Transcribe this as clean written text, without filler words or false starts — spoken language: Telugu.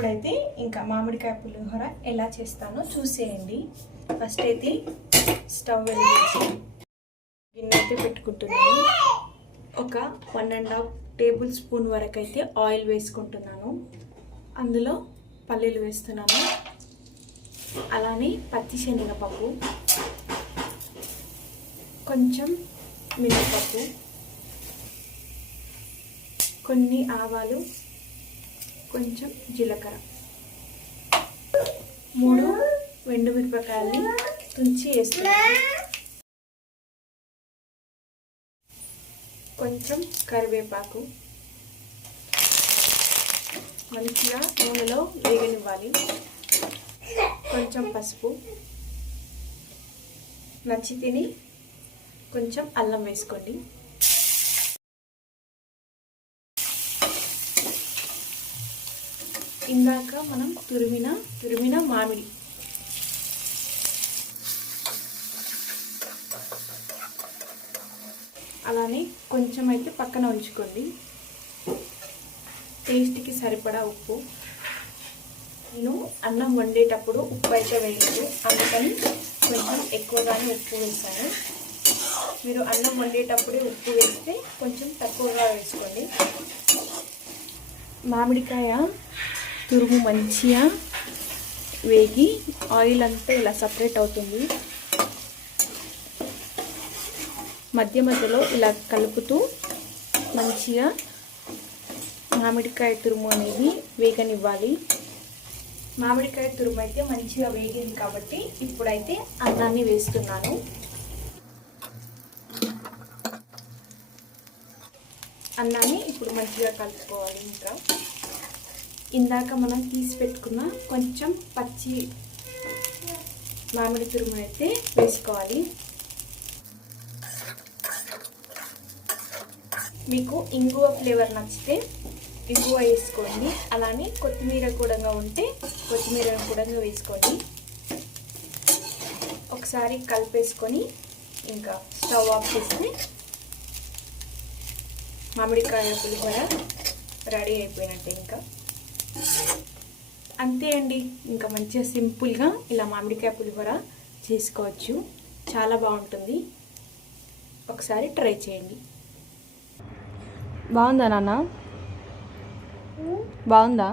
ఇప్పుడైతే ఇంకా మామిడికాయ పులిహోర ఎలా చేస్తానో చూసేయండి. ఫస్ట్ అయితే స్టవ్ వెలిగించి గిన్నె అయితే పెట్టుకుంటున్నాను. ఒక 1.5 టేబుల్ స్పూన్ వరకు అయితే ఆయిల్ వేసుకుంటున్నాను. అందులో పల్లీలు వేస్తున్నాను, అలానే పచ్చి శనగపప్పు, కొంచెం మినపప్పు, కొన్ని ఆవాలు, కొంచెం జీలకర్ర, 3 ఎండుమిరపకాయలు తుంచి వేస్తున్నాను, కొంచెం కరివేపాకు. మంచిగా నూనెలో వేగనివ్వాలి. కొంచెం పసుపు, నచ్చితిని కొంచెం అల్లం వేసుకోండి. ఇందాక మనం తురిమిన మామిడి, అలానే కొంచెం అయితే పక్కన ఉంచుకోండి. టేస్ట్కి సరిపడా ఉప్పు. నేను అన్నం వండేటప్పుడు ఉప్పు అయితే వేయలేదు, అందుకని కొంచెం ఎక్కువగానే ఉప్పు వేసాను. మీరు అన్నం వండేటప్పుడే ఉప్పు వేస్తే కొంచెం తక్కువగా వేసుకోండి. మామిడికాయ తురుము మంచిగా వేగి ఆయిల్ అంతా ఇలా సపరేట్ అవుతుంది. మధ్య మధ్యలో ఇలా కలుపుతూ మంచిగా మామిడికాయ తురుము అనేది వేగనివ్వాలి. మామిడికాయ తురుము అయితే మంచిగా వేగింది కాబట్టి ఇప్పుడైతే అన్నాన్ని వేస్తున్నాను. అన్నాన్ని ఇప్పుడు మంచిగా కలుపుకోవాలి. ఇంకా ఇందాక మనం తీసి పెట్టుకున్న కొంచెం పచ్చి మామిడి తురుము అయితే వేసుకోవాలి. మీకు ఇంగువ ఫ్లేవర్ నచ్చితే ఇంగువ వేసుకోండి, అలానే కొత్తిమీర కూడా ఉంటే కొత్తిమీర కూడా వేసుకోండి. ఒకసారి కలిపేసుకొని ఇంకా స్టవ్ ఆఫ్ చేస్తే మామిడికాయ పులిహోర రెడీ అయిపోయినట్టే. ఇంకా అంతే అండి. ఇంకా మంచిగా సింపుల్గా ఇలా మామిడికాయ పులిహోర చేసుకోవచ్చు. చాలా బాగుంటుంది. ఒకసారి ట్రై చేయండి. బాగుందా నాన్న? బాగుందా?